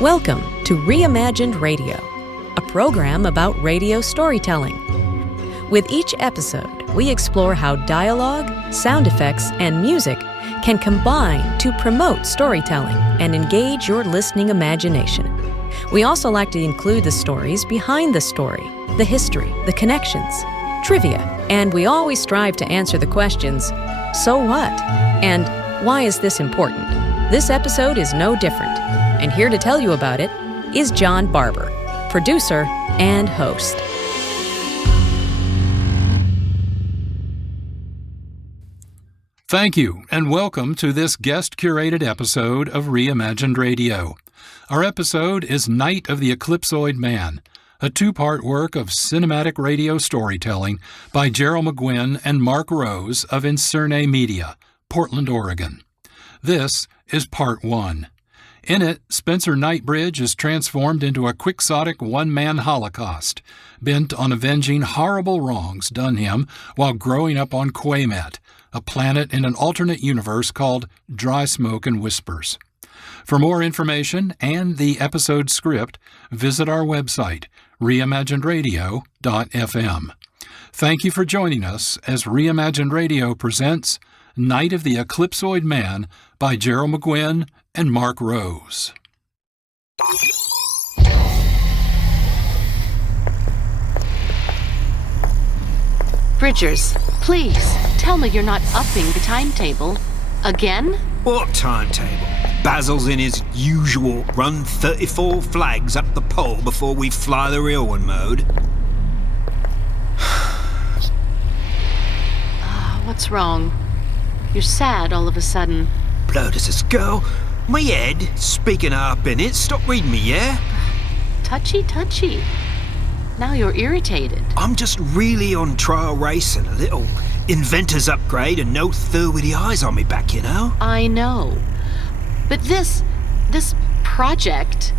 Welcome to Reimagined Radio, a program about radio storytelling. With each episode, we explore how dialogue, sound effects, and music can combine to promote storytelling and engage your listening imagination. We also like to include the stories behind the story, the history, the connections, trivia, and we always strive to answer the questions, so what? And why is this important? This episode is no different, and here to tell you about it is John Barber, producer and host. Thank you, and welcome to this guest-curated episode of Reimagined Radio. Our episode is Night of the Eclipsoid Man, a two-part work of cinematic radio storytelling by Jerrel McQuen and Marc Rose of Invention Media, Portland, Oregon. This is Part 1. In it, Spencer Knightbridge is transformed into a quixotic one-man holocaust, bent on avenging horrible wrongs done him while growing up on Quayment, a planet in an alternate universe called Dry Smoke and Whispers. For more information and the episode script, visit our website, reimaginedradio.fm. Thank you for joining us as Reimagined Radio presents Night of the Eclipsoid Man by Jerrel McQuen and Marc Rose. Bridgers, please, tell me you're not upping the timetable. Again? What timetable? Basil's in his usual run 34 flags up the pole before we fly the real one mode. What's wrong? You're sad all of a sudden. Blood as this girl. My head, speaking up in it, stop reading me, yeah? Touchy. Now you're irritated. I'm just really on trial racing, a little inventor's upgrade and no third with the eyes on me back, you know? I know. But this project,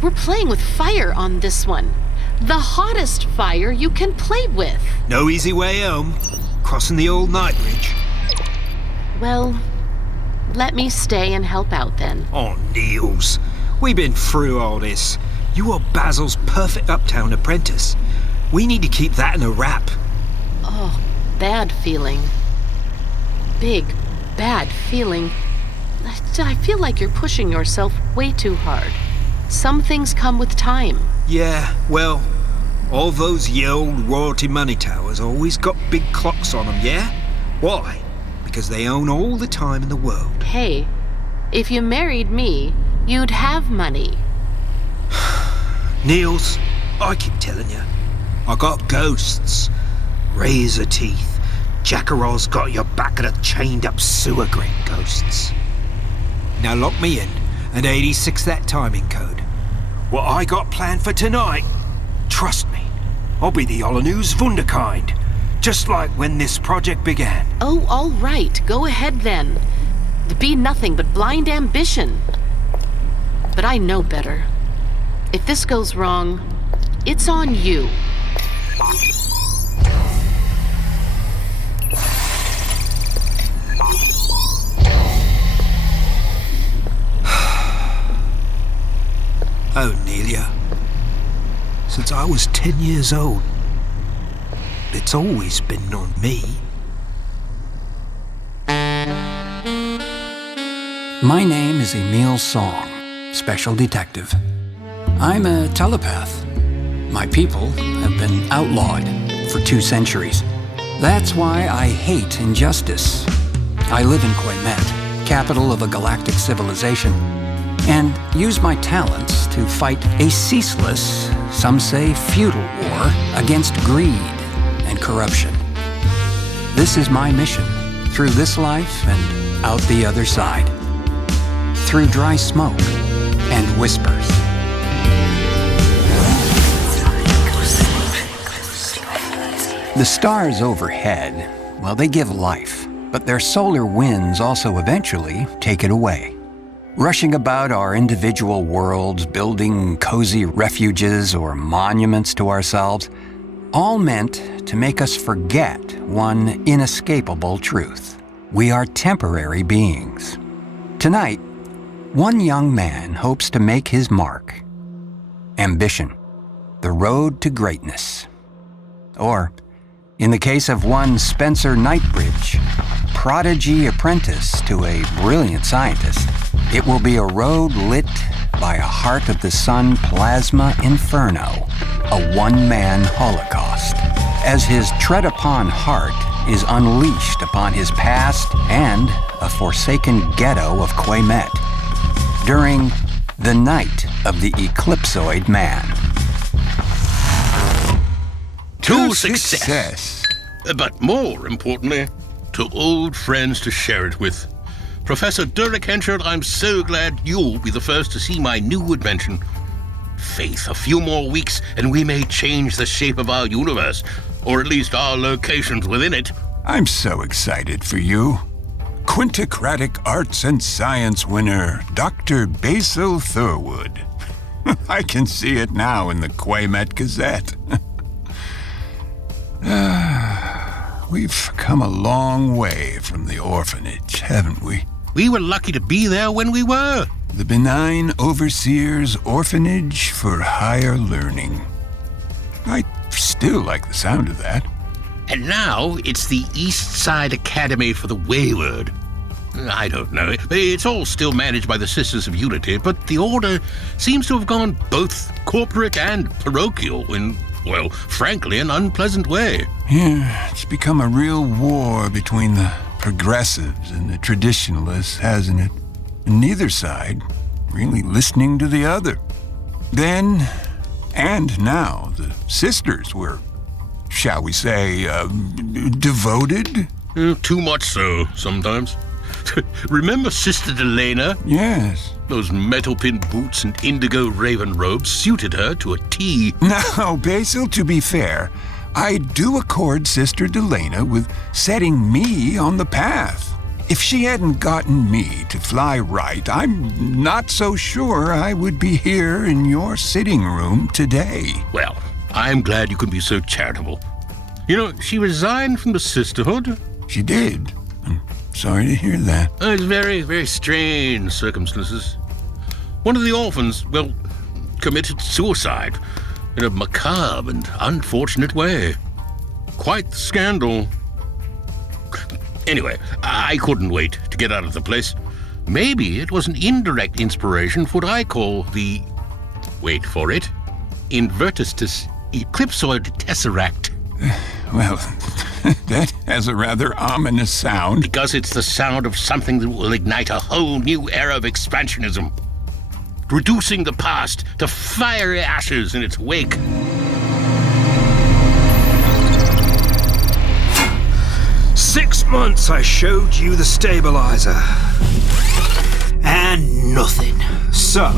we're playing with fire on this one. The hottest fire you can play with. No easy way home. Crossing the old Knightbridge. Well, let me stay and help out then. Oh, Niels. We've been through all this. You are Basil's perfect uptown apprentice. We need to keep that in a wrap. Oh, bad feeling. Big, bad feeling. I feel like you're pushing yourself way too hard. Some things come with time. Yeah, well, all those ye old royalty money towers always got big clocks on them, yeah? Why? Because they own all the time in the world. Hey, if you married me, you'd have money. Niels, I keep telling you, I got ghosts, razor teeth. Jackarol's got your back of the chained up sewer grate ghosts. Now lock me in and 86 that timing code. What I got planned for tonight, trust me, I'll be the Ollenoo's Wunderkind, just like when this project began. Oh, all right, go ahead then. Be nothing but blind ambition. But I know better. If this goes wrong, it's on you. Oh, Nelia. Since I was 10 years old, it's always been on me. My name is Emil Song, Special Detective. I'm a telepath. My people have been outlawed for 2 centuries. That's why I hate injustice. I live in Quayment, capital of a galactic civilization, and use my talents to fight a ceaseless, some say futile war against greed and corruption. This is my mission, through this life and out the other side. Through dry smoke and whispers. The stars overhead, well, they give life, but their solar winds also eventually take it away. Rushing about our individual worlds, building cozy refuges or monuments to ourselves, all meant to make us forget one inescapable truth. We are temporary beings. Tonight, one young man hopes to make his mark. Ambition, the road to greatness. Or, in the case of one Spencer Knightbridge, prodigy apprentice to a brilliant scientist, it will be a road lit by a heart of the sun plasma inferno, a one-man holocaust, as his tread-upon heart is unleashed upon his past and a forsaken ghetto of Quayment during the night of the Eclipsoid Man. To success. But more importantly, to old friends to share it with. Professor Derek Henschel, I'm so glad you'll be the first to see my new invention. Faith, a few more weeks and we may change the shape of our universe, or at least our locations within it. I'm so excited for you. Quintocratic Arts and Science winner, Dr. Basil Thurwood. I can see it now in the Quayment Gazette. We've come a long way from the orphanage, haven't we? We were lucky to be there when we were. The benign overseer's orphanage for higher learning. I still like the sound of that. And now it's the East Side Academy for the Wayward. I don't know. It's all still managed by the Sisters of Unity, but the Order seems to have gone both corporate and parochial in, well, frankly, an unpleasant way. Yeah, it's become a real war between the progressives and the traditionalists, hasn't it? And neither side really listening to the other. Then, and now, the sisters were, shall we say, devoted? Too much so, sometimes. Remember Sister Delena? Yes. Those metal pin boots and indigo raven robes suited her to a T. Now, Basil, to be fair, I do accord Sister Delena with setting me on the path. If she hadn't gotten me to fly right, I'm not so sure I would be here in your sitting room today. Well, I'm glad you could be so charitable. You know, she resigned from the sisterhood. She did. I'm sorry to hear that. It's very, very strange circumstances. One of the orphans, well, committed suicide in a macabre and unfortunate way. Quite the scandal. Anyway, I couldn't wait to get out of the place. Maybe it was an indirect inspiration for what I call the, wait for it, Invertistus Eclipsoid Tesseract. Well, that has a rather ominous sound. Because it's the sound of something that will ignite a whole new era of expansionism, reducing the past to fiery ashes in its wake. "6 months I showed you the stabilizer. And nothing. So,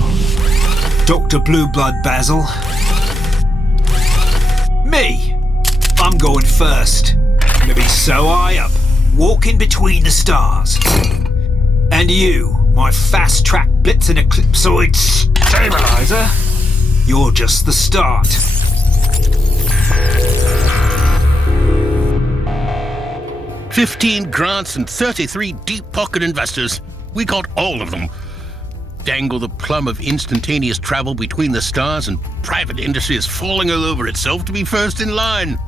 Dr. Blueblood Basil. Me. I'm going first. Gonna be so high up, walking between the stars. And you, my fast-track blitz and eclipsoid stabilizer, you're just the start. $15 grants and 33 deep-pocket investors. We got all of them. Dangle the plum of instantaneous travel between the stars, and private industry is falling all over itself to be first in line.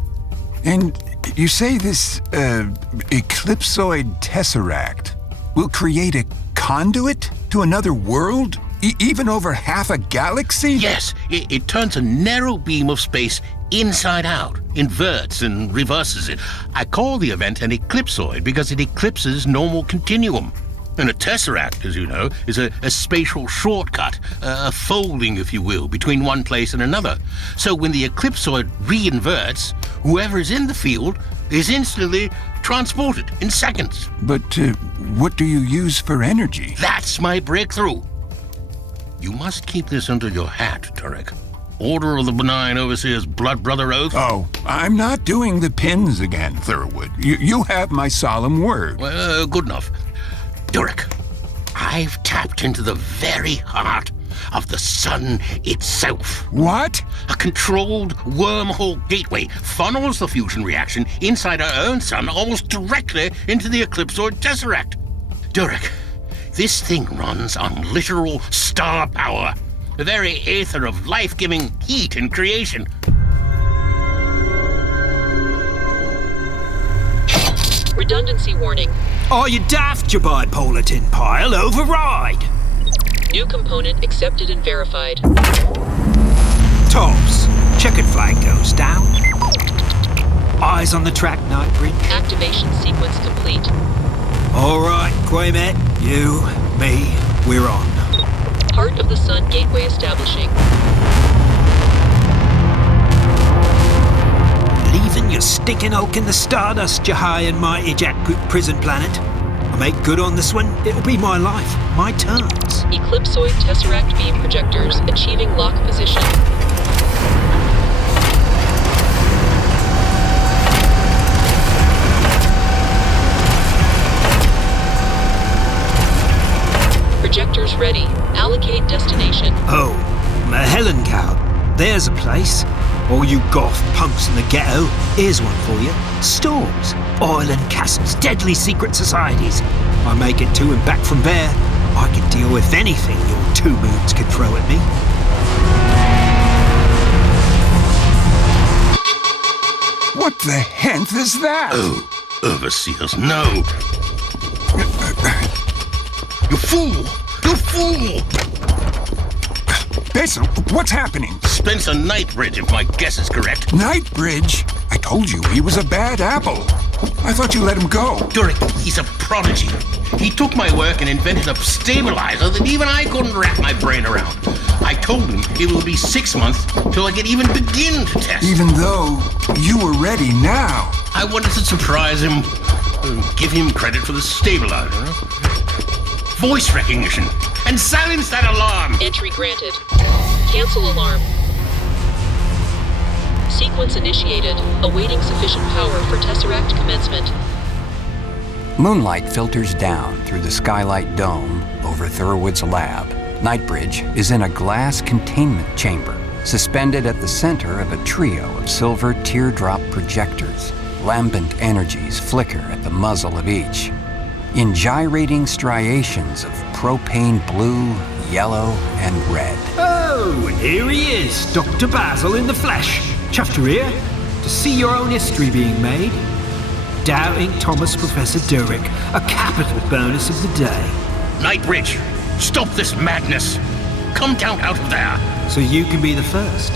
And you say this, Eclipsoid Tesseract will create a conduit to another world? Even over half a galaxy? Yes, it turns a narrow beam of space inside out, inverts and reverses it. I call the event an eclipsoid because it eclipses normal continuum. And a tesseract, as you know, is a spatial shortcut, a folding, if you will, between one place and another. So when the eclipsoid re-inverts, whoever is in the field is instantly transported in seconds. But what do you use for energy? That's my breakthrough. You must keep this under your hat, Turek. Order of the Benign Overseer's Blood Brother Oath. Oh, I'm not doing the pins again, Thurwood. You have my solemn word. Well, good enough. Durek, I've tapped into the very heart of the sun itself. What? A controlled wormhole gateway funnels the fusion reaction inside our own sun almost directly into the Eclipsoid Tesseract. Durek, This thing runs on literal star power, the very aether of life-giving heat and creation. Redundancy warning. Are you daft, you bipolar tin pile? Override! New component accepted and verified. Tops, checkered flag goes down. Eyes on the track, Knightbridge. Activation sequence complete. All right, Quayment, you, me, we're on. Heart of the Sun gateway establishing. Leaving your stinking hulk in the stardust, you high and mighty jackboot prison planet. I make good on this one, it'll be my life, my turns. Eclipsoid Tesseract beam projectors achieving lock position. Projectors ready. Allocate destination. Oh, Mahelen cow. There's a place. All you goth punks in the ghetto, here's one for you. Storms, island castles, deadly secret societies. I make it to and back from there. I can deal with anything your two moons could throw at me. What the henth is that? Oh, overseers, no! You fool! You fool! Basil, what's happening? Spencer Knightbridge, if my guess is correct. Knightbridge? I told you he was a bad apple. I thought you let him go. Durek, he's a prodigy. He took my work and invented a stabilizer that even I couldn't wrap my brain around. I told him it will be 6 months till I could even begin to test. Even though you were ready now. I wanted to surprise him, give him credit for the stabilizer. Voice recognition, and silence that alarm. Entry granted. Cancel alarm. Sequence initiated. Awaiting sufficient power for Tesseract commencement. Moonlight filters down through the skylight dome over Thurwood's lab. Knightbridge is in a glass containment chamber, suspended at the center of a trio of silver teardrop projectors. Lambent energies flicker at the muzzle of each. In gyrating striations of propane blue, yellow, and red. Oh, and here he is, Dr. Basil in the flesh. Chuffed to hear, to see your own history being made. Doubting Thomas Professor Durek, a capital bonus of the day. Knightbridge, stop this madness. Come down out of there. So you can be the first.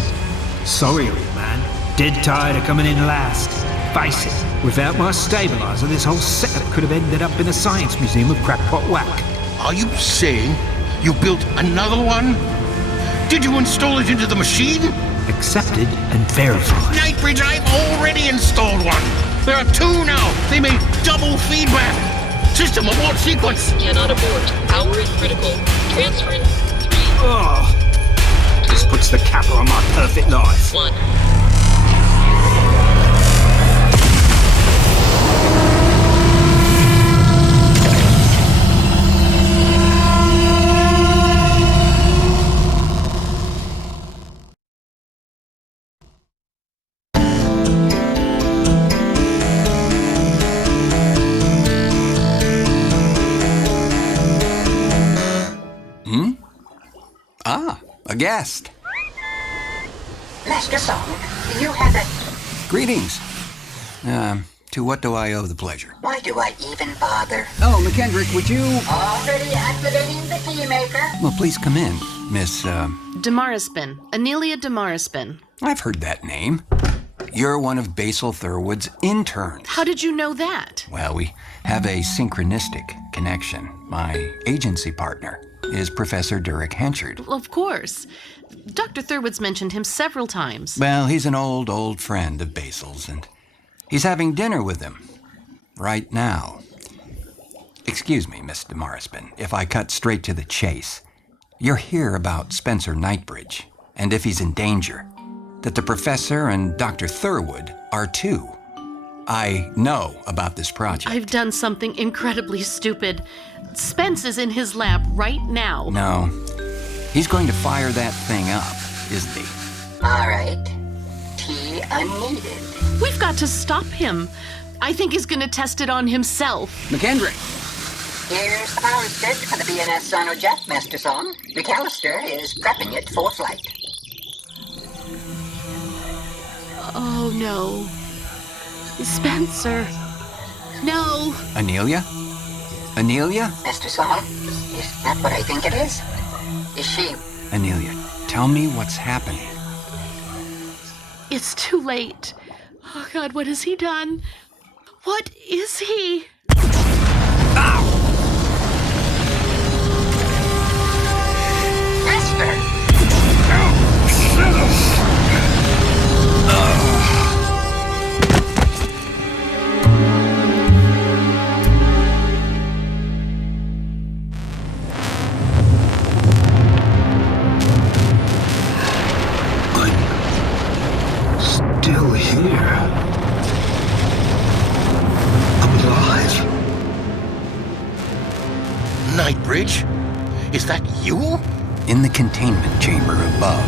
Sorry, old man. Dead tired of coming in last. Face it, without my stabilizer, this whole setup could have ended up in a science museum of crackpot whack. Are you saying you built another one? Did you install it into the machine? Accepted and verified. Knightbridge, I've already installed one. There are 2 now. They make double feedback. System abort sequence. Cannot abort. Power is critical. Transferring 3. Oh, this puts the capper on my perfect life. 1. A guest. Mr. Song, you have a... Greetings. To what do I owe the pleasure? Why do I even bother? Oh, McKendrick, would you... Already activating the keymaker. Well, please come in, Miss, Demaraspin. Anelia Demaraspin. I've heard that name. You're one of Basil Thurwood's interns. How did you know that? Well, we have a synchronistic connection. My agency partner is Professor Durek Henchard. Well, of course. Dr. Thurwood's mentioned him several times. Well, he's an old friend of Basil's, and he's having dinner with him right now. Excuse me, Miss Demaraspin, if I cut straight to the chase. You're here about Spencer Knightbridge, and if he's in danger, that the professor and Dr. Thurwood are too. I know about this project. I've done something incredibly stupid. Spence is in his lab right now. No. He's going to fire that thing up, isn't he? All right. Tea unneeded. We've got to stop him. I think he's going to test it on himself. McKendrick, Here's the power stick for the BNS Sinojet Master Song. McAllister is prepping it for flight. Oh, no. Spencer. No. Amelia? Amelia? Master Song, is that what I think it is? Is she... Amelia, tell me what's happening. It's too late. Oh, God, what has he done? What is he? Master! Still here. I'm alive. Knightbridge? Is that you? In the containment chamber above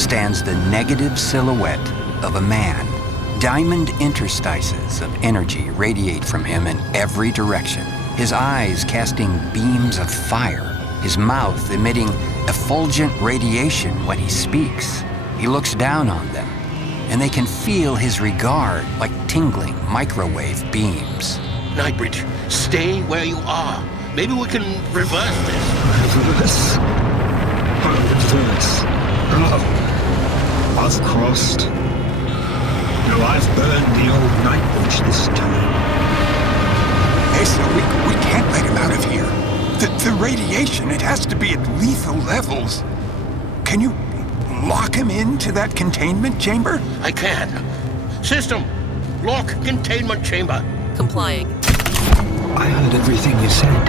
stands the negative silhouette of a man. Diamond interstices of energy radiate from him in every direction, his eyes casting beams of fire, his mouth emitting effulgent radiation when he speaks. He looks down on them, and they can feel his regard like tingling microwave beams. Knightbridge, stay where you are. Maybe we can reverse this. Reverse? Reverse. Oh, I've crossed. No, I've burned the old Knightbridge this time. Asa, we can't let him out of here. The radiation, it has to be at lethal levels. Can you lock him into that containment chamber? I can. System, lock containment chamber. Complying. I heard everything you said.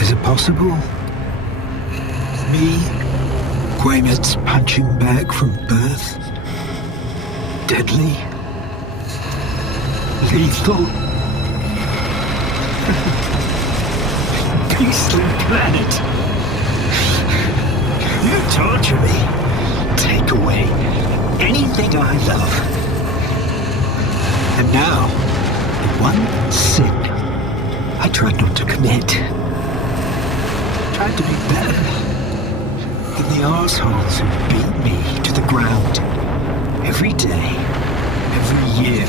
Is it possible? Me, Quayment's punching bag from birth? Deadly? Lethal? Beastly planet! You torture me. Take away anything I love. And now, the one sin I tried not to commit. Tried to be better than the assholes who beat me to the ground every day, every year.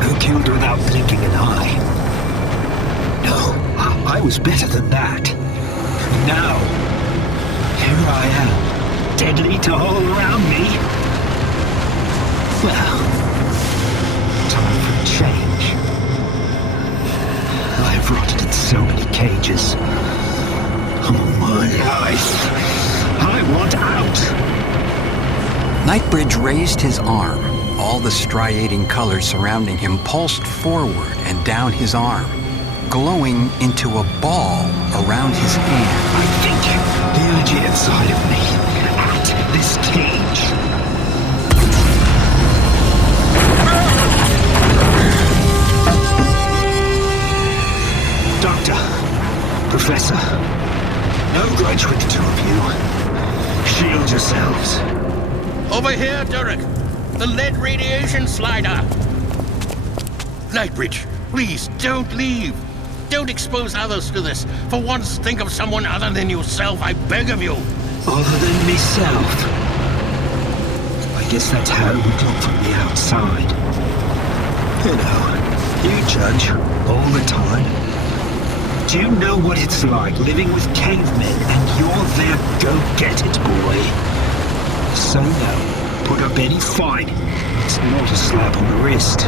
Who killed without blinking an eye. No, I was better than that. Now, here I am, deadly to all around me. Well, time for a change. I've rotted in so many cages. Oh my life. I want out. Knightbridge raised his arm. All the striating colors surrounding him pulsed forward and down his arm, glowing into a ball around his hand. I think the energy inside of me at this cage. Doctor, Professor, no grudge with the two of you. Shield yourselves. Over here, Derek. The lead radiation slider. Knightbridge, please don't leave. Don't expose others to this. For once, think of someone other than yourself, I beg of you. Other than myself. I guess that's how it would look from the outside. You know, you judge all the time. Do you know what it's like living with cavemen and you're their go-get-it boy? So no. Put up any fight. It's not a slap on the wrist.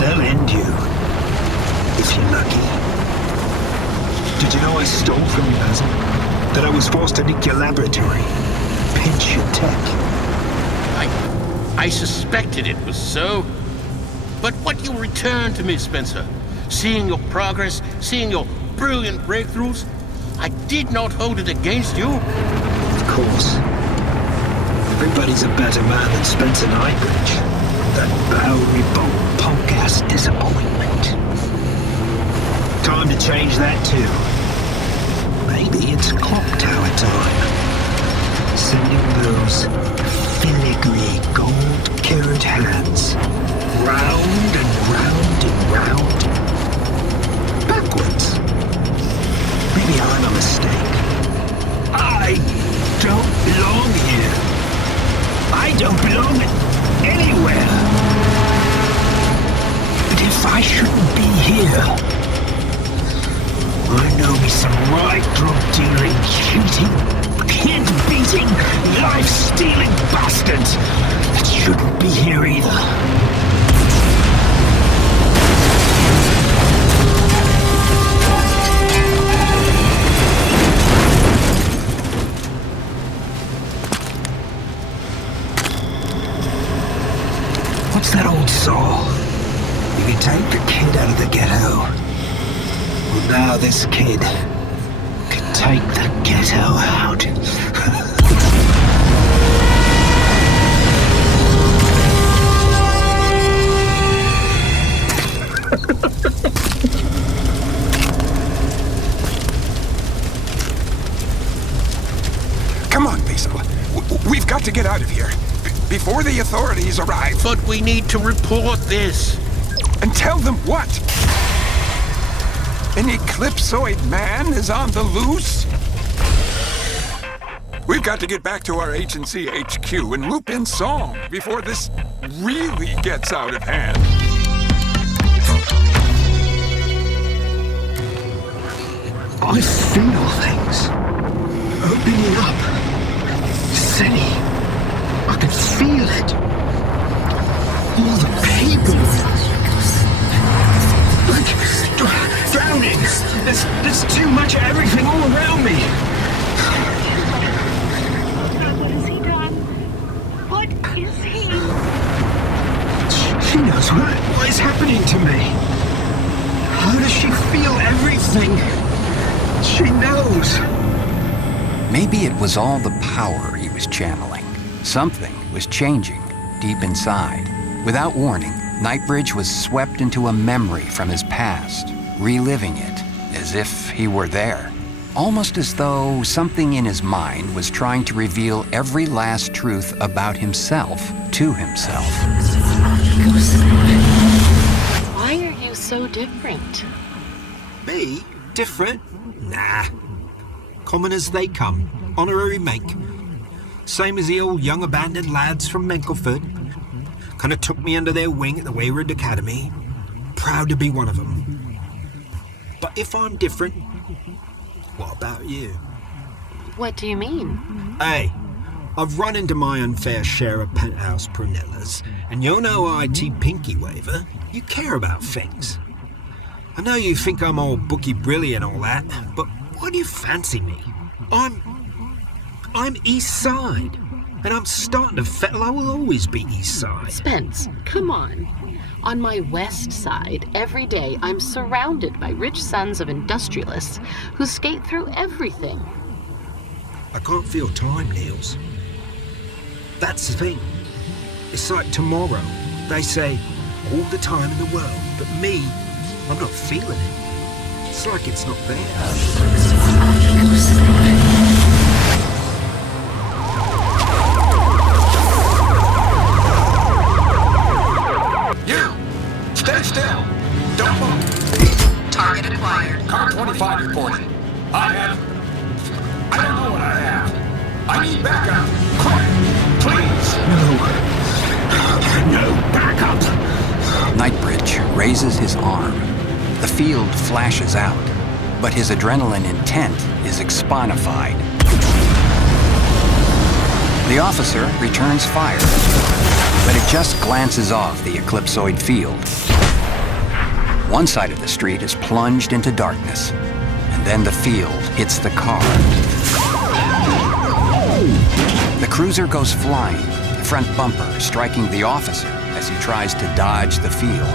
They'll end you. If you're lucky. Did you know I stole from you, Basil? That I was forced to nick your laboratory? Pinch your tech. I suspected it was so. But what you returned to me, Spencer, seeing your progress, seeing your brilliant breakthroughs, I did not hold it against you. Of course. Everybody's a better man than Spencer Knightbridge. That Bowery punk-ass disappointment. Time to change that too. Maybe it's clock tower time. Sending those filigree gold-carrot hands round and round and round time a mistake. I don't belong here. I don't belong anywhere. But if I shouldn't be here, I know me some right drug dealing, cheating, kid-beating, life-stealing bastards that shouldn't be here either. What's that old saw? You can take the kid out of the ghetto. Well, now this kid can take the ghetto out. Come on, Basil. We've got to get out of here. Before the authorities arrive. But we need to report this. And tell them what? An Eclipsoid Man is on the loose? We've got to get back to our agency HQ and loop in Song before this really gets out of hand. I feel things opening up. See? I can feel it. All the people. Like drowning. There's too much of everything all around me. What has he done? What is he? She knows what is happening to me. How does she feel everything? She knows. Maybe it was all the power he was channeling. Something was changing deep inside. Without warning, Knightbridge was swept into a memory from his past, reliving it as if he were there. Almost as though something in his mind was trying to reveal every last truth about himself to himself. Why are you so different? Me? Different? Nah. Common as they come. Honorary make. Same as the old young abandoned lads from Menkelford. Kinda took me under their wing at the Wayward Academy. Proud to be one of them. But if I'm different, what about you? What do you mean? Hey, I've run into my unfair share of penthouse prunellas, and you're no IT pinky waver. You care about things. I know you think I'm all bookie brilliant and all that, but why do you fancy me? I'm East Side, and I'm starting to feel I will always be East Side. Spence, come on. On my west side, every day I'm surrounded by rich sons of industrialists who skate through everything. I can't feel time, Niels. That's the thing. It's like tomorrow. They say, all the time in the world, but me, I'm not feeling it. It's like it's not there. You! Stay still! Don't move! Target acquired. Car 25 reporting. I don't know what I have. I need backup. Quick! Please! No backup. Knightbridge raises his arm. The field flashes out, but his adrenaline intent is exponified. The officer returns fire, but it just glances off the Eclipsoid field. One side of the street is plunged into darkness, and then the field hits the car. The cruiser goes flying, the front bumper striking the officer as he tries to dodge the field.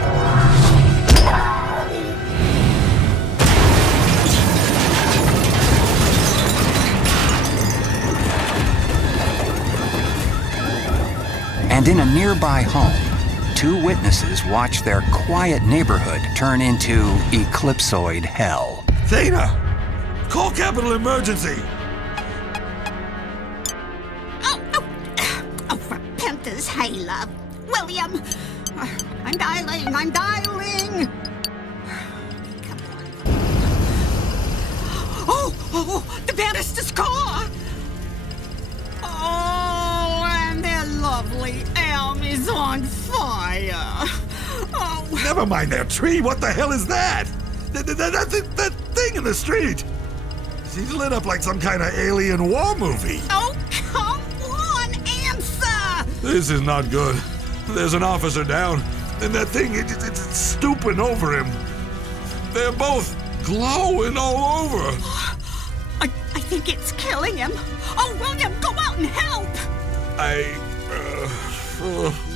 And in a nearby home, two witnesses watch their quiet neighborhood turn into Eclipsoid hell. Theta! Call Capital Emergency! Oh, for Penta's hay, love. William! I'm dialing! Come on. Oh! Bannister's car! Oh, and their lovely elm is on fire. Oh. Never mind their tree. What the hell is that? That thing in the street. He's lit up like some kind of alien war movie. Oh, come on, answer! This is not good. There's an officer down, and that thing, it's stooping over him. They're both glowing all over. I think it's killing him. Oh, William, go out and help!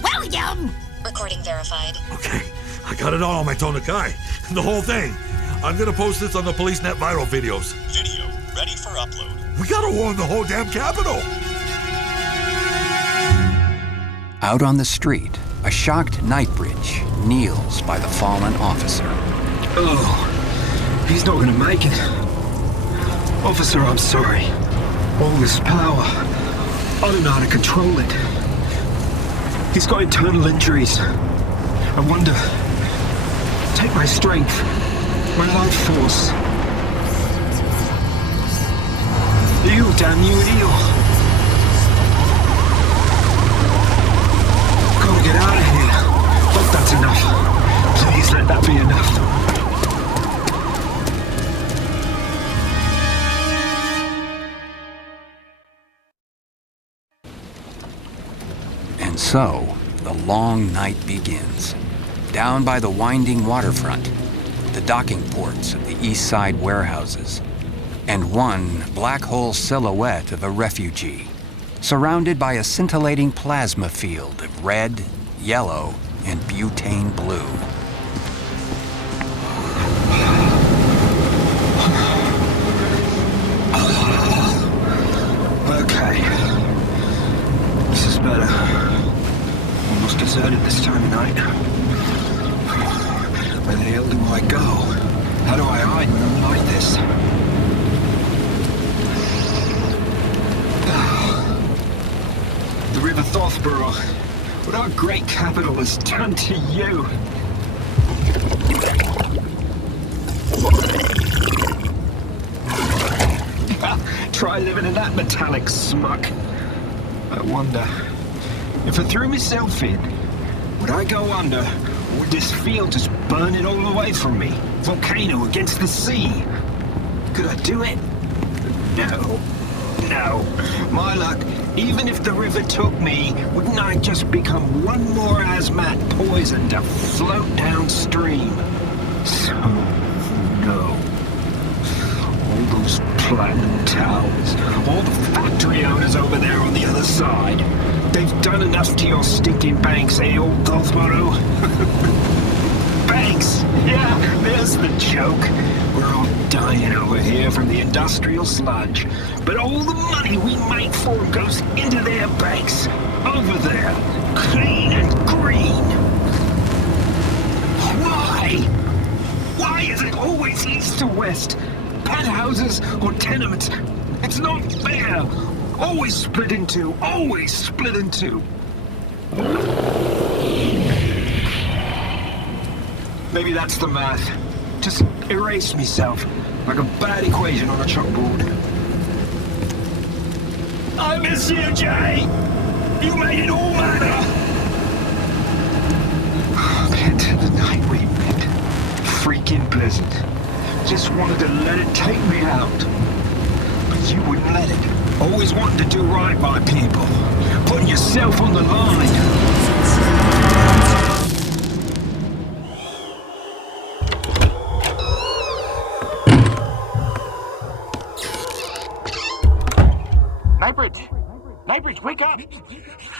William! Recording verified. Okay, I got it all on my Tonakai. The whole thing. I'm gonna post this on the PoliceNet viral videos. Video ready for upload. We gotta warn the whole damn capital. Out on the street, a shocked Knightbridge kneels by the fallen officer. Oh, he's not gonna make it. Officer, I'm sorry. All this power, I don't know how to control it. He's got internal injuries. I wonder, take my strength, my life force. Eel, damn you, eel. Gotta get out of here. Hope that's enough. Please let that be enough. And so, the long night begins. Down by the winding waterfront, the docking ports of the East Side warehouses, and one black hole silhouette of a refugee, surrounded by a scintillating plasma field of red, yellow, and butane blue. Okay. This is better. Almost deserted this time of night. Where the hell do I go? How do I hide like this? The River Thothborough. What our great capital has done to you. Try living in that metallic smuck. I wonder, if I threw myself in, would I go under, or would this field just burn it all away from me? Volcano against the sea. Could I do it? No. No. My luck, even if the river took me, wouldn't I just become one more asthmatic poison to float downstream? So, no. All those platinum towers, all the factory owners over there on the other side, they've done enough to your stinking banks, eh, old Thothborough? Banks! Yeah, there's the joke. We're all dying over here from the industrial sludge, but all the money we make for them goes into their banks, over there, clean and green. Why? Why is it always east to west? Penthouses or tenements? It's not fair. Always split in two. Always split in two. Maybe that's the math. Just erase myself like a bad equation on a chalkboard. I miss you, Jay. You made it all matter. Pit, the night we met. Freaking blizzard. Just wanted to let it take me out. But you wouldn't let it. Always wanting to do right by people. Putting yourself on the line. Knightbridge, wake up!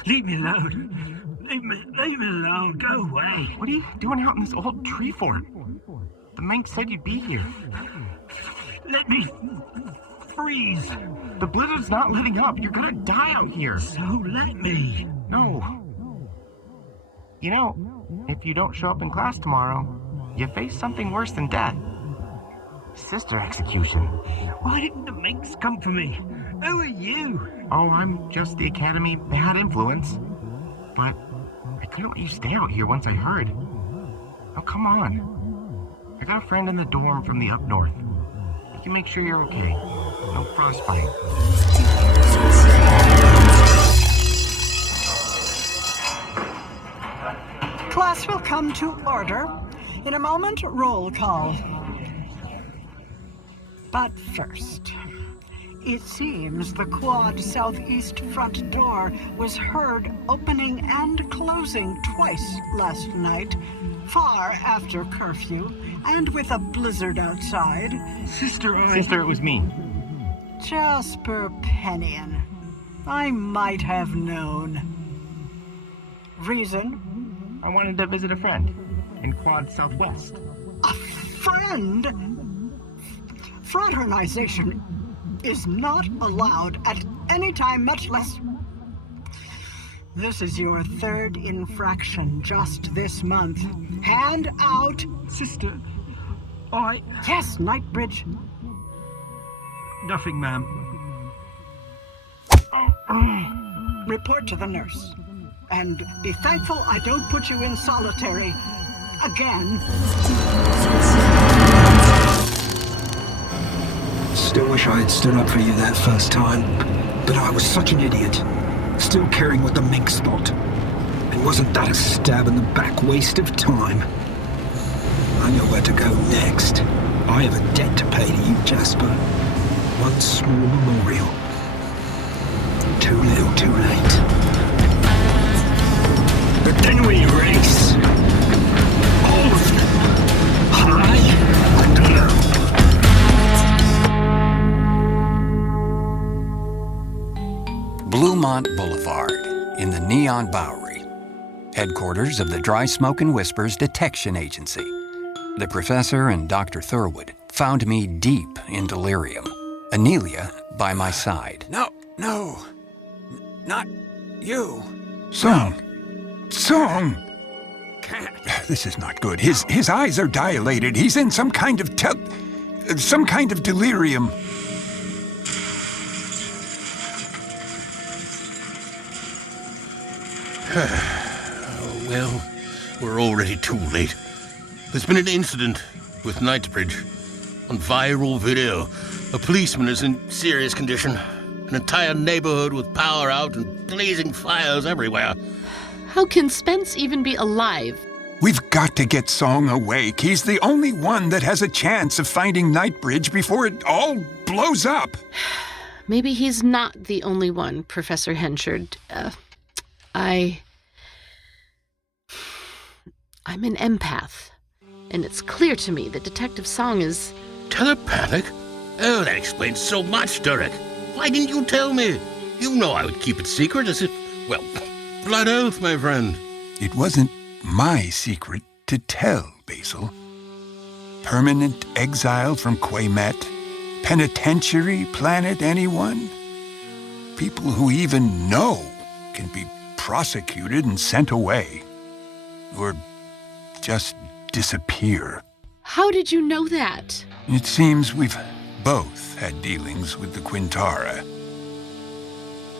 Leave me alone. Leave me alone. Go away. What are you doing out in this old tree fort? The Manx said you'd be here. Let me freeze. The blizzard's not letting up. You're gonna die out here. So let me. No. You know, if you don't show up in class tomorrow, you face something worse than death. Sister execution. Why didn't the Manx come for me? Who are you? Oh, I'm just the Academy bad influence. But I couldn't let you stay out here once I heard. Oh, come on. I got a friend in the dorm from the up north. He can make sure you're okay. No frostbite. Class will come to order. In a moment, roll call. But first, it seems the quad southeast front door was heard opening and closing twice last night, far after curfew, and with a blizzard outside. Sister, it was me. Jasper Pennion. I might have known. Reason? I wanted to visit a friend in Quad Southwest. A friend? Fraternization is not allowed at any time, much less... This is your third infraction just this month. Hand out... Sister, Yes, Knightbridge. Nothing, ma'am. Report to the nurse. And be thankful I don't put you in solitary again. Still wish I had stood up for you that first time, but I was such an idiot. Still caring with the mink spot. And wasn't that a stab in the back waste of time? I know where to go next. I have a debt to pay to you, Jasper. One small memorial. Too little, too late. But then we race. All of them. High and low. Bluemont Boulevard in the neon Bowery, headquarters of the Dry Smoke and Whispers Detection Agency. The professor and Dr. Thurwood found me deep in delirium, Anelia by my side. No, not you. Song. This is not good. His eyes are dilated. He's in some kind of delirium. Well, we're already too late. There's been an incident with Knightbridge. On viral video, a policeman is in serious condition. An entire neighborhood with power out and blazing fires everywhere. How can Spence even be alive? We've got to get Song awake. He's the only one that has a chance of finding Knightbridge before it all blows up. Maybe he's not the only one, Professor Henchard. I'm an empath, and it's clear to me that Detective Song is... Telepathic? Oh, that explains so much, Derek. Why didn't you tell me? You know I would keep it secret as if... Well, blood oath, my friend. It wasn't my secret to tell, Basil. Permanent exile from Quayment? Penitentiary planet, anyone? People who even know can be prosecuted and sent away. Or just disappear. How did you know that? It seems we've both had dealings with the Quintara.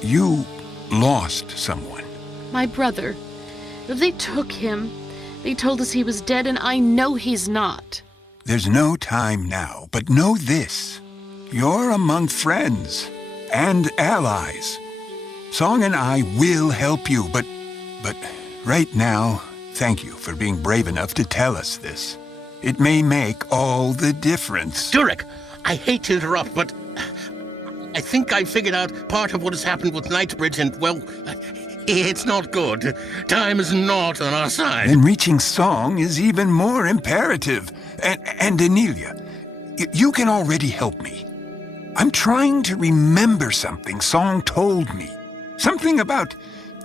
You lost someone. My brother. They took him. They told us he was dead, and I know he's not. There's no time now, but know this. You're among friends and allies. Song and I will help you, but right now, thank you for being brave enough to tell us this. It may make all the difference. Durek, I hate to interrupt, but I think I figured out part of what has happened with Knightbridge, and, well, it's not good. Time is not on our side. And reaching Song is even more imperative. And Anelia, you can already help me. I'm trying to remember something Song told me. Something about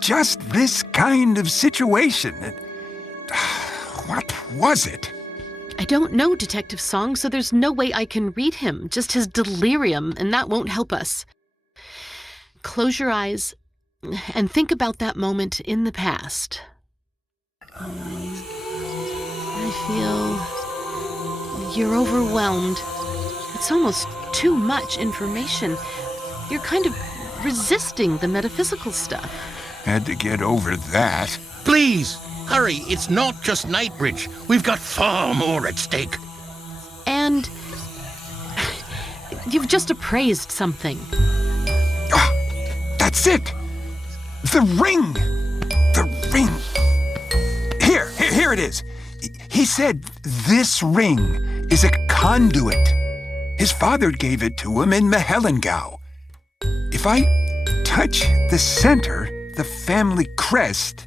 just this kind of situation. What was it? I don't know Detective Song, so there's no way I can read him. Just his delirium, and that won't help us. Close your eyes and think about that moment in the past. I feel you're overwhelmed. It's almost too much information. You're kind of resisting the metaphysical stuff. Had to get over that. Please, hurry. It's not just Knightbridge. We've got far more at stake. And You've just appraised something. That's it! The ring! The ring! Here it is. He said this ring is a conduit. His father gave it to him in Mahellengau. If I touch the center, the family crest...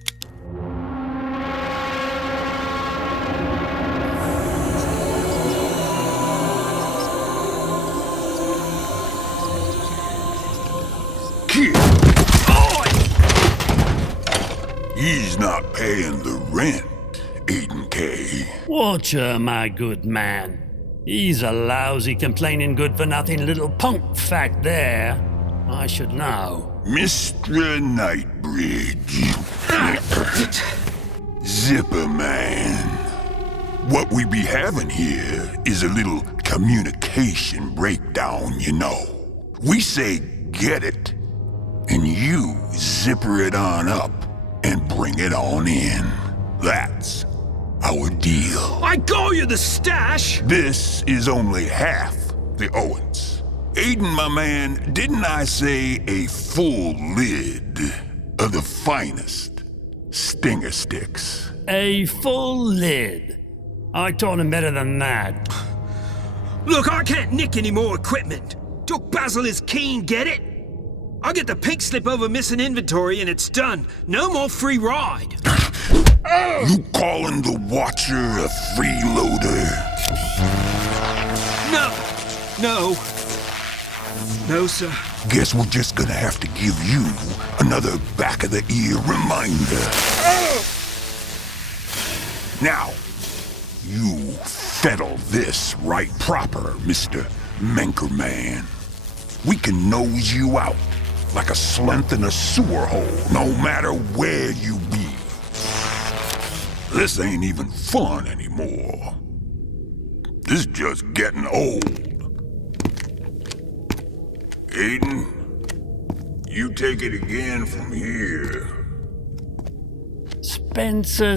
He's not paying the rent, Aiden K. Watcher, my good man. He's a lousy, complaining good-for-nothing little punk fact there. I should know. Mr. Knightbridge. Zipper Man. What we be having here is a little communication breakdown, you know. We say get it, and you zipper it on up and bring it on in. That's our deal. I got you the stash! This is only half the Owens. Aiden, my man, didn't I say a full lid of the finest stinger sticks? A full lid. I taught him better than that. Look, I can't nick any more equipment. Doc Basil is keen, get it? I'll get the pink slip over missing inventory and it's done. No more free ride. You calling the Watcher a freeloader? No, sir. Guess we're just gonna have to give you another back-of-the-ear reminder. Now, you fettle this right proper, Mr. Menker Man. We can nose you out like a slunt in a sewer hole, no matter where you be. This ain't even fun anymore. This is just getting old. Aiden, you take it again from here. Spencer,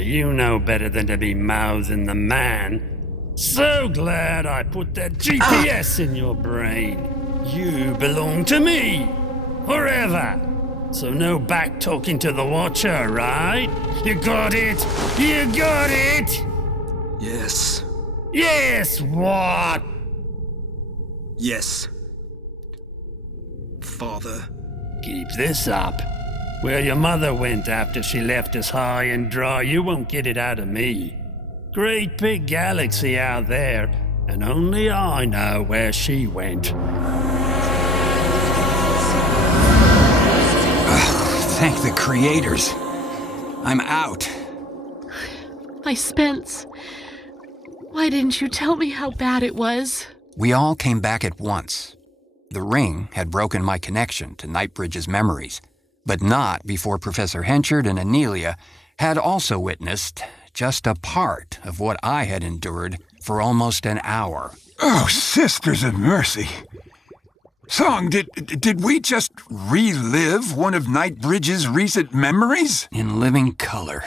you know better than to be mouthing the man. So glad I put that GPS in your brain. You belong to me, forever. So no back talking to the Watcher, right? You got it? You got it? Yes. Yes, what? Yes. Father. Keep this up. Where your mother went after she left us high and dry, you won't get it out of me. Great big galaxy out there, and only I know where she went. Thank the creators. I'm out. My Spence. Why didn't you tell me how bad it was? We all came back at once. The ring had broken my connection to Knightbridge's memories, but not before Professor Henchard and Anelia had also witnessed just a part of what I had endured for almost an hour. Oh, Sisters of Mercy. Song, did we just relive one of Knightbridge's recent memories? In living color.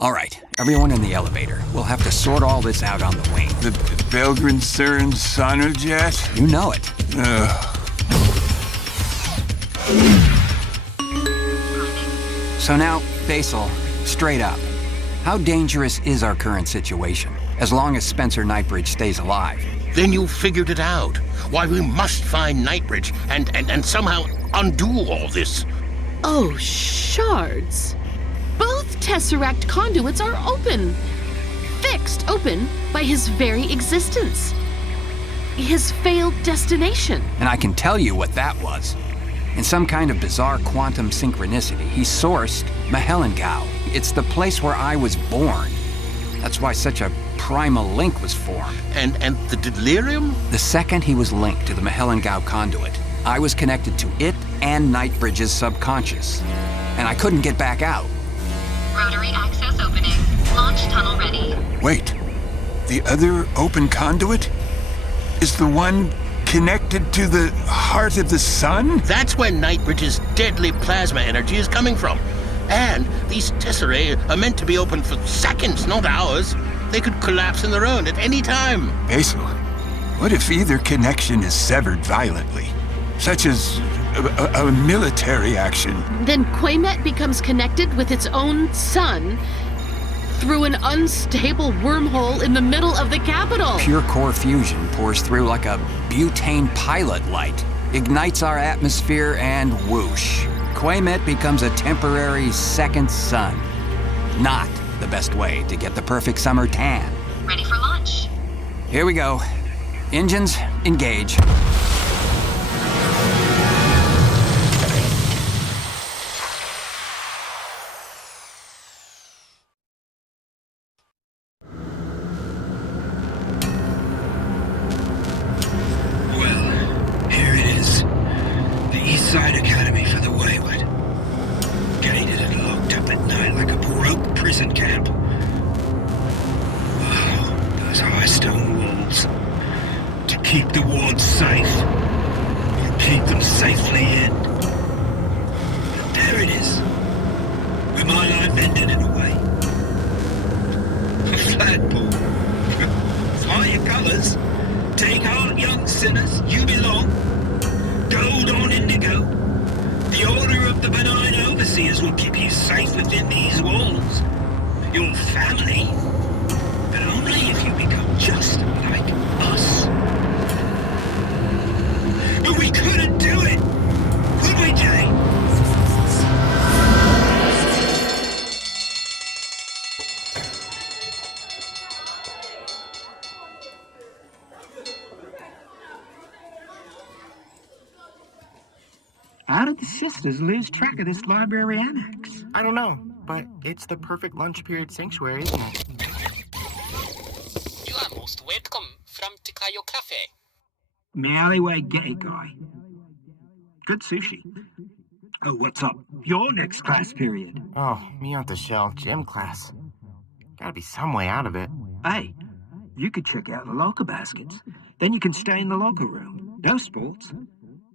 All right, everyone in the elevator. We'll have to sort all this out on the wing. The Belgren Cern Sonojet? You know it. So now, Basil, straight up. How dangerous is our current situation, as long as Spencer Knightbridge stays alive? Then you figured it out. Why we must find Knightbridge and somehow undo all this. Oh, shards. Both Tesseract conduits are open. Fixed open by his very existence. His failed destination. And I can tell you what that was. In some kind of bizarre quantum synchronicity, he sourced Mahellengau. It's the place where I was born. That's why such a primal link was formed. And the delirium? The second he was linked to the Mahellengau conduit, I was connected to it and Knightbridge's subconscious. And I couldn't get back out. Rotary access opening. Launch tunnel ready. Wait, the other open conduit is the one connected to the heart of the sun? That's where Knightbridge's deadly plasma energy is coming from. And these tesserae are meant to be open for seconds, not hours. They could collapse on their own at any time. Basil, What if either connection is severed violently, such as a military action? Then Quayment becomes connected with its own sun through an unstable wormhole in the middle of the capital. Pure core fusion pours through like a butane pilot light, ignites our atmosphere, and whoosh. Quayment becomes a temporary second sun. Not the best way to get the perfect summer tan. Ready for launch. Here we go. Engines, engage. Academy for the wayward. Gated and locked up at night like a baroque prison camp. Oh, those high stone walls. To keep the wards safe. Or keep them safely in. But there it is. Where my life ended in a way. A flagpole. Fly your colours. Take heart, young sinners. You belong. Gold on indigo. The Order of the Benign Overseers will keep you safe within these walls. Your family. But only if you become just like us. But we couldn't do it! Could we, Jay? How did the sisters lose track of this library annex? I don't know, but it's the perfect lunch period sanctuary, isn't it? You are most welcome from Tikayo Cafe. Me alleyway gay guy. Good sushi. Oh, what's up? Your next class period. Oh, me on the shell, gym class. Gotta be some way out of it. Hey, you could check out the locker baskets. Then you can stay in the locker room. No sports.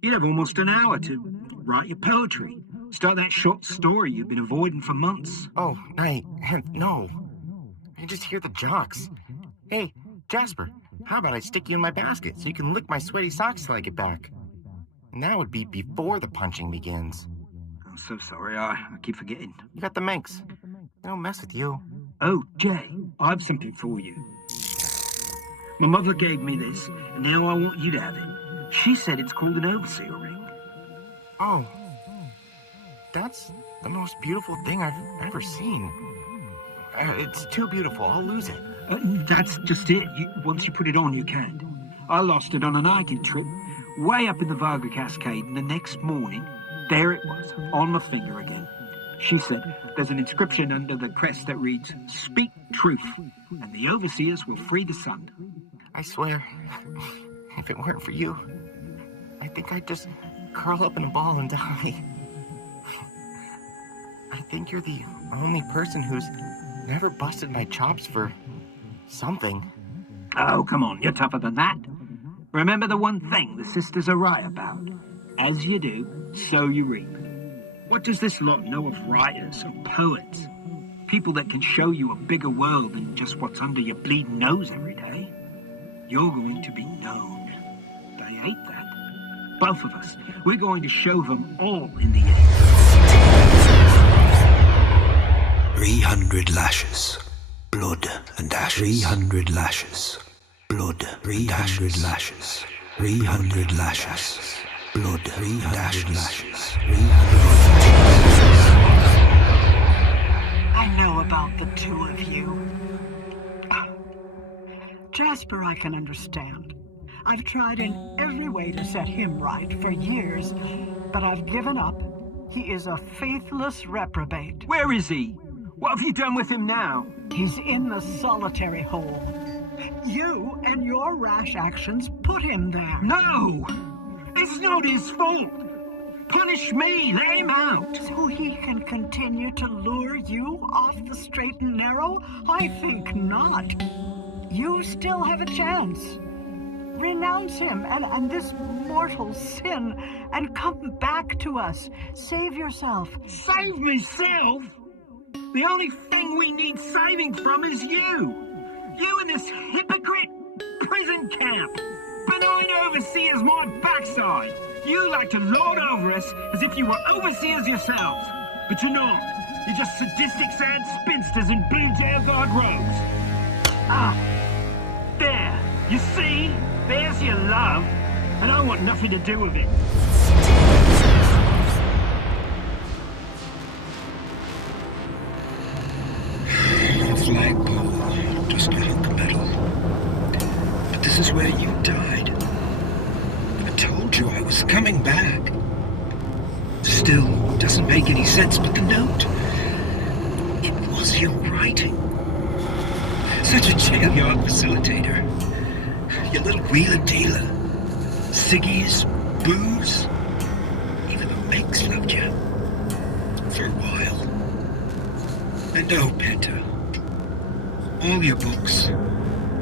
You'd have almost an hour to write your poetry. Start that short story you've been avoiding for months. Oh, no. I just hear the jocks. Hey, Jasper, how about I stick you in my basket so you can lick my sweaty socks till I get back? And that would be before the punching begins. I'm so sorry, I keep forgetting. You got the minx. They don't mess with you. Oh, Jay, I have something for you. My mother gave me this, and now I want you to have it. She said it's called an overseer ring. Oh, that's the most beautiful thing I've ever seen. It's too beautiful. I'll lose it. That's just it. Once you put it on, you can't. I lost it on a hiking trip, way up in the Varga Cascade, and the next morning, there it was, on my finger again. She said there's an inscription under the crest that reads, "Speak truth, and the overseers will free the sun." I swear, if it weren't for you, I think I'd just curl up in a ball and die. I think you're the only person who's never busted my chops for something. Oh, come on, you're tougher than that. Remember the one thing the sisters are right about. As you do, so you reap. What does this lot know of writers or poets? People that can show you a bigger world than just what's under your bleeding nose every day. You're going to be known. They hate that. Both of us. We're going to show them all in the end. 300 lashes. Blood and ashes. 300 lashes. Blood. 300 lashes. 300 lashes. Blood. 300 lashes. 300 I know about the two of you. Jasper, I can understand. I've tried in every way to set him right for years, but I've given up. He is a faithless reprobate. Where is he? What have you done with him now? He's in the solitary hole. You and your rash actions put him there. No! It's not his fault! Punish me! Let him out! So he can continue to lure you off the straight and narrow? I think not. You still have a chance. Renounce him and this mortal sin and come back to us. Save yourself. Save myself? The only thing we need saving from is you. You in this hypocrite prison camp. Benign overseers my backside. You like to lord over us as if you were overseers yourselves. But you're not. You're just sadistic sad spinsters in blue jailguard robes. Ah, there. You see? There's your love. And I want nothing to do with it. A flagpole, just a hunk of metal. But this is where you died. I told you I was coming back. Still, doesn't make any sense, but the note... It was your writing. Such a jailyard facilitator. Your little wheeler-dealer. Ciggies, booze. Even the Minx loved you. For a while. And oh, Penta. All your books.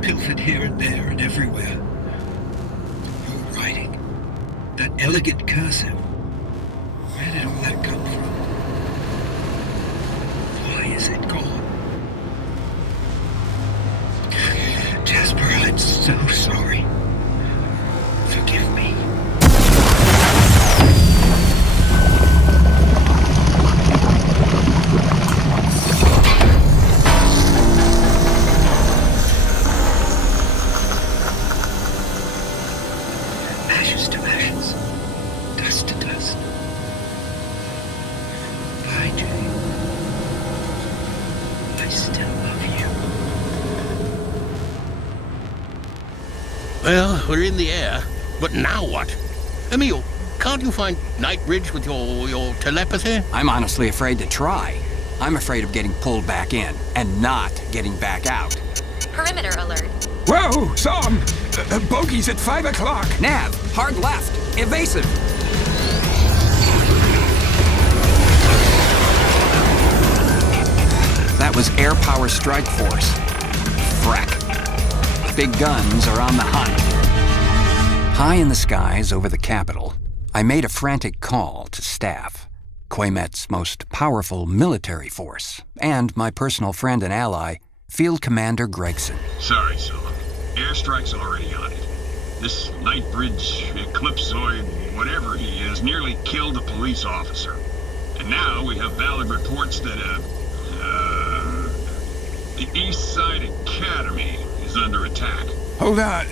Pilfered here and there and everywhere. Your writing. That elegant cursive. Where did all that come from? Why is it gone? Jasper, I'm so sorry. Forgive me. Ashes to ashes. Dust to dust. I do. I still love you. Well, we're in the air. But now what? Emil, can't you find Knightbridge with your telepathy? I'm honestly afraid to try. I'm afraid of getting pulled back in and not getting back out. Perimeter alert. Whoa, Song! Bogey's at 5 o'clock. Nav, hard left. Evasive. That was Air Power Strike Force. Frack. Big guns are on the hunt. High in the skies over the capital, I made a frantic call to staff, Quaymet's most powerful military force, and my personal friend and ally, Field Commander Gregson. Sorry, Song. Airstrike's already on it. This Knightbridge, Eclipsoid, whatever he is, nearly killed a police officer. And now we have valid reports that, the East Side Academy is under attack. Hold on.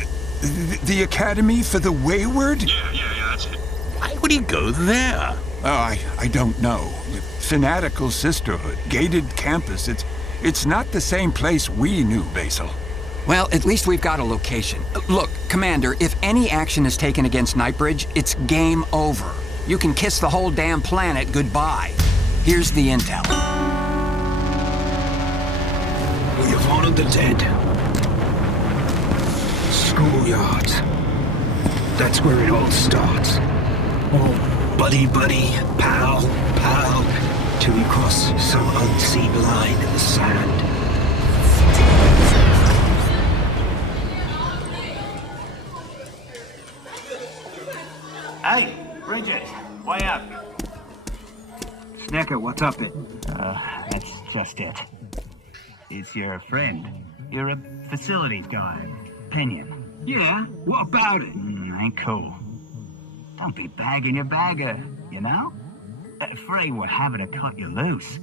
The Academy for the Wayward? Yeah, that's it. Why would he go there? Oh, I don't know. Fanatical sisterhood, gated campus. It's not the same place we knew, Basil. Well, at least we've got a location. Look, Commander, if any action is taken against Knightbridge, it's game over. You can kiss the whole damn planet goodbye. Here's the intel. We have honored the dead. Schoolyards. That's where it all starts. All buddy-buddy, pal, till you cross some unseen line in the sand. Hey, Bridget, way up. Snecker, what's up it? That's just it. It's your friend. You're a facilities guy. Pinion. Yeah? What about it? Ain't cool. Don't be bagging your bagger, you know? Afraid we're having to cut you loose.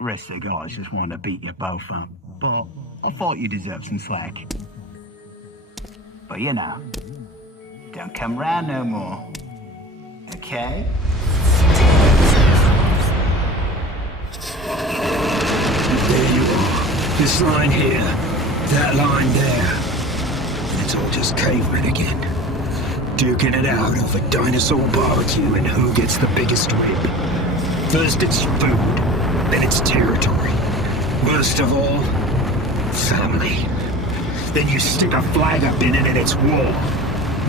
Rest of the guys just want to beat you both up. But I thought you deserved some slack. But you know, don't come round no more. Okay? There you are. This line here, that line there. And it's all just cavemen again. Duking it out over dinosaur barbecue and who gets the biggest rib. First it's food, then it's territory. Worst of all, family. Then you stick a flag up in it and it's war.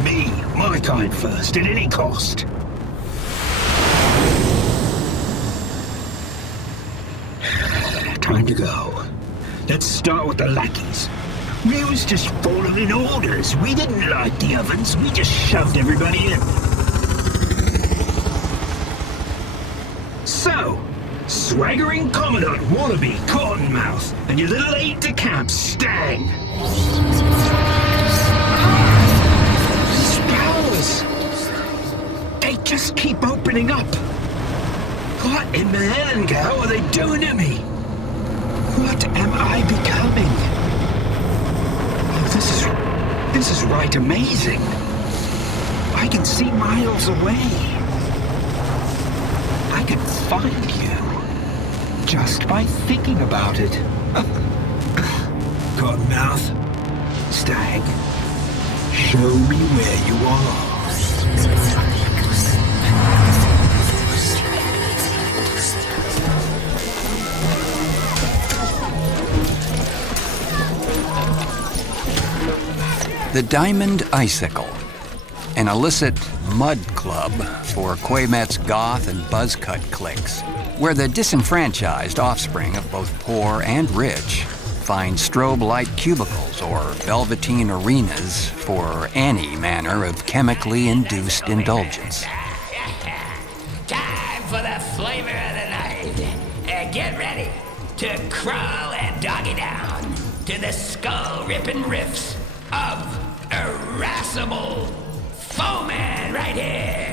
Me, my kind first, at any cost. Time to go. Let's start with the lackeys. We was just following orders. We didn't light the ovens. We just shoved everybody in. So, swaggering Commandant wannabe Cottonmouth and your little aide-de-camp Stang. just keep opening up. What in the hell are they doing to me? What am I becoming? Oh, this is right amazing. I can see miles away. I can find you just by thinking about it. Cottonmouth, Stag, show me where you are. The Diamond Icicle, an illicit mud club for Quaymet's goth and buzzcut cliques, where the disenfranchised offspring of both poor and rich find strobe-light cubicles or velveteen arenas for any manner of chemically induced indulgence. Time for the flavor of the night. Get ready to crawl and doggy down to the skull-ripping riffs of irascible foeman right here.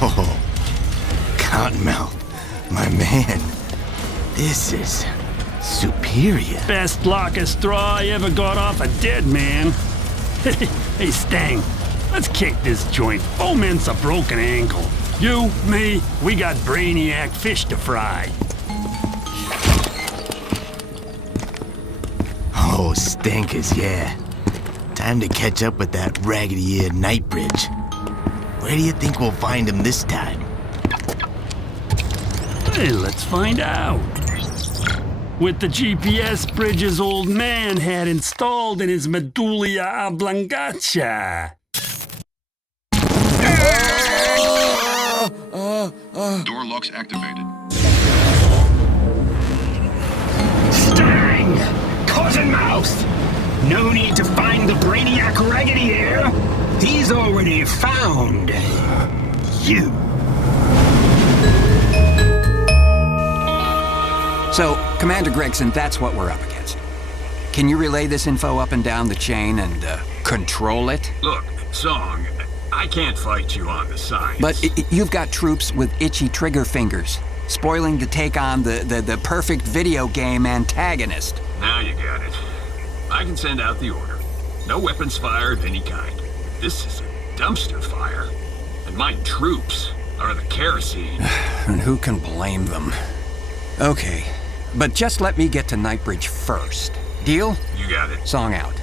Oh, Cottonmouth, my man, this is superior. Best block of straw I ever got off a dead man. Hey, Stang, let's kick this joint. Foeman's a broken ankle. You, me, we got brainiac fish to fry. Oh, stinkers, yeah. Time to catch up with that raggedy-eared Knightbridge. Where do you think we'll find him this time? Hey, let's find out. With the GPS Bridge's old man had installed in his medulla oblongata. Door locks activated. Stang! Cottonmouth! No need to find the brainiac raggedy here. He's already found you. So, Commander Gregson, that's what we're up against. Can you relay this info up and down the chain and control it? Look, Song, I can't fight you on the science. But you've got troops with itchy trigger fingers, spoiling to take on the perfect video game antagonist. Now you got it. I can send out the order. No weapons fired of any kind. This is a dumpster fire. And my troops are the kerosene. And who can blame them? Okay, but just let me get to Knightbridge first. Deal? You got it. Song out.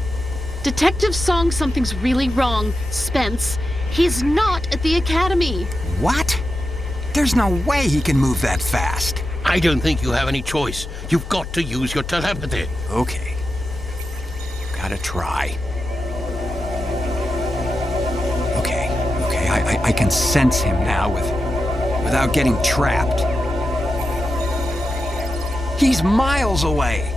Detective Song, something's really wrong. Spence, he's not at the academy. What? There's no way he can move that fast. I don't think you have any choice. You've got to use your telepathy. Okay. Gotta try. Okay, I can sense him now without getting trapped. He's miles away.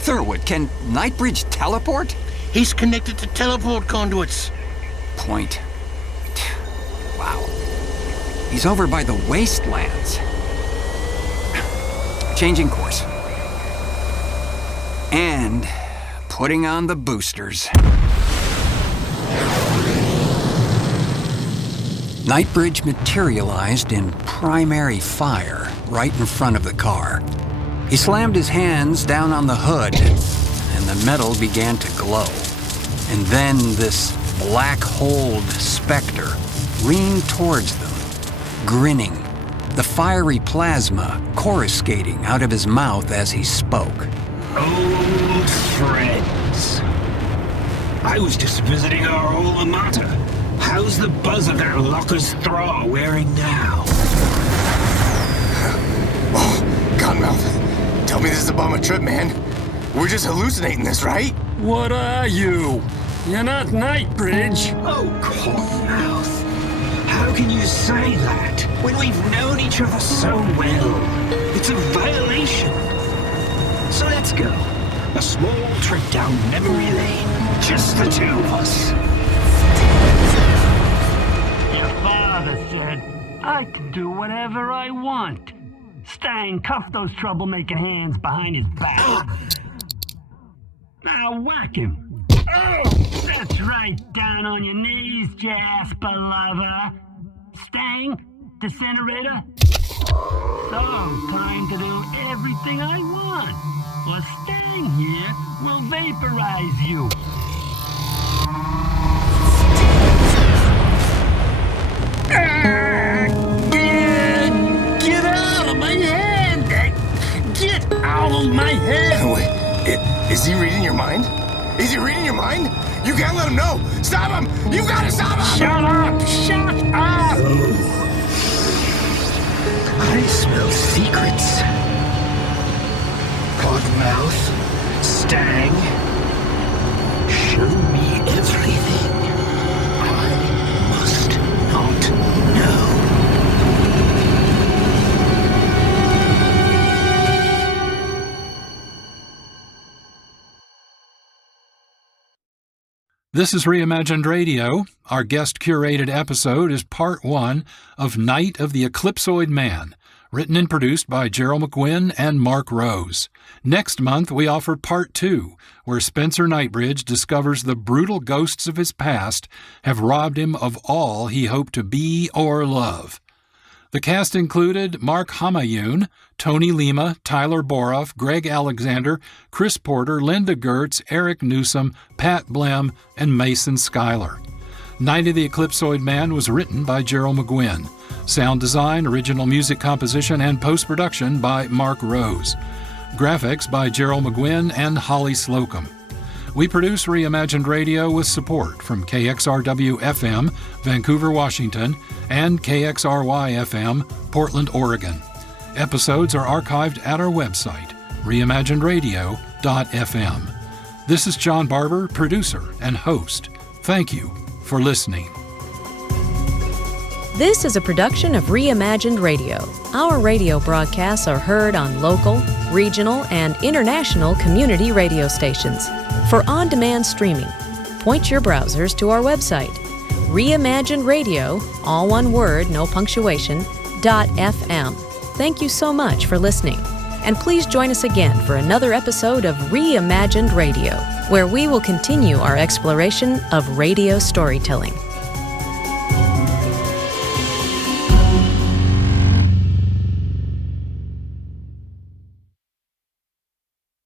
Thurwood, can Knightbridge teleport? He's connected to teleport conduits. Point. Wow. He's over by the wastelands. Changing course. And putting on the boosters. Knightbridge materialized in primary fire right in front of the car. He slammed his hands down on the hood, and the metal began to glow. And then this black-holed specter leaned towards them, grinning, the fiery plasma coruscating out of his mouth as he spoke. Old friends. I was just visiting our alma mater. How's the buzz of that locker's throw wearing now? Oh, Cottonmouth. Tell me this is a bum a trip, man. We're just hallucinating this, right? What are you? You're not Knightbridge. Oh, Cottonmouth. How can you say that when we've known each other so well? It's a violation. So let's go. A small trip down memory lane. Just the two of us. I can do whatever I want. Stang, cuff those troublemaker hands behind his back. Now whack him. Oh, that's right, down on your knees, Jasper lover. Stang, disintegrator. So, time to do everything I want. Or Stang here will vaporize you. Get out of my hand! Get out of my hand! Wait, is he reading your mind? Is he reading your mind? You can't let him know! Stop him! You gotta stop him! Shut up! Shut up! Oh. I smell secrets. Podmouth, Stang, show me everything I must not know. This is Reimagined Radio. Our guest-curated episode is part 1 of Night of the Eclipsoid Man, written and produced by Jerrel McQuen and Marc Rose. Next month, we offer part 2, where Spencer Knightbridge discovers the brutal ghosts of his past have robbed him of all he hoped to be or love. The cast included Marc Hamayoun, Tony Lima, Tyler Boroff, Greg Alexander, Chris Porter, Linda Gertz, Eric Newsom, Pat Blem, and Mason Schuyler. Night of the Eclipsoid Man was written by Jerrel McQuen. Sound design, original music composition, and post-production by Marc Rose. Graphics by Jerrel McQuen and Holly Slocum. We produce Reimagined Radio with support from KXRW-FM, Vancouver, Washington, and KXRY-FM, Portland, Oregon. Episodes are archived at our website, reimaginedradio.fm. This is John Barber, producer and host. Thank you for listening. This is a production of Reimagined Radio. Our radio broadcasts are heard on local, regional, and international community radio stations. For on-demand streaming, point your browsers to our website, Reimagined Radio, all one word, no punctuation, .fm. Thank you so much for listening. And please join us again for another episode of Reimagined Radio, where we will continue our exploration of radio storytelling.